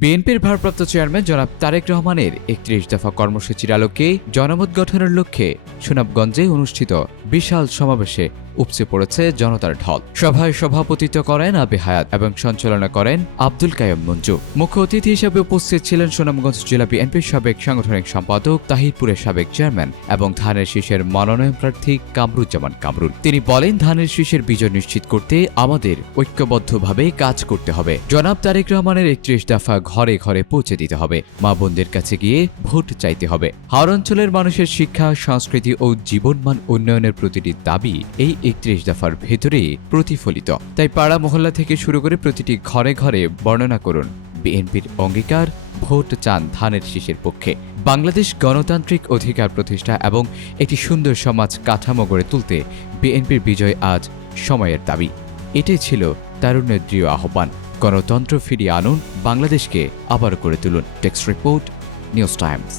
বিএনপির ভারপ্রাপ্ত চেয়ারম্যান জনাব তারেক রহমানের একত্রিশ দফা কর্মসূচির আলোকে জনমত গঠনের লক্ষ্যে সুনামগঞ্জে অনুষ্ঠিত বিশাল সমাবেশে উপচে পড়েছে জনতার ঢল। সভায় সভাপতিত্ব করেন আবি হায়াত এবং সঞ্চালনা করেন আব্দুল কায়ম মঞ্জু। মুখ্য অতিথি হিসেবে উপস্থিত ছিলেন সুনামগঞ্জ জেলা বিএনপির সাবেক সাংগঠনিক সম্পাদক তাহিরপুরের সাবেক চেয়ারম্যান এবং ধানের শীষের মনোনয়ন প্রার্থী কামরুজ্জামান কামরুল। তিনি বলেন, ধানের শীষের বিজয় নিশ্চিত করতে আমাদের ঐক্যবদ্ধভাবে কাজ করতে হবে। জনাব তারেক রহমানের একত্রিশ দফা ঘরে ঘরে পৌঁছে দিতে হবে। মা বোনদের কাছে গিয়ে ভোট চাইতে হবে। হাওড় অঞ্চলের মানুষের শিক্ষা, সংস্কৃতি ও জীবনমান উন্নয়নের প্রতিটি দাবি এই একত্রিশ দফার ভেতরে প্রতিফলিত। তাই পাড়া মহল্লা থেকে শুরু করে প্রতিটি ঘরে ঘরে বর্ণনা করুন। বিএনপির অঙ্গীকার, ভোট চান ধানের শীষের পক্ষে। বাংলাদেশ গণতান্ত্রিক অধিকার প্রতিষ্ঠা এবং একটি সুন্দর সমাজ কাঠামো গড়ে তুলতে বিএনপির বিজয় আজ সময়ের দাবি। এটাই ছিল তারুণ্যের দৃঢ় আহ্বান। গণতন্ত্র ফিরিয়ে আনুন, বাংলাদেশকে আবার করে তুলুন। Text report, News Times.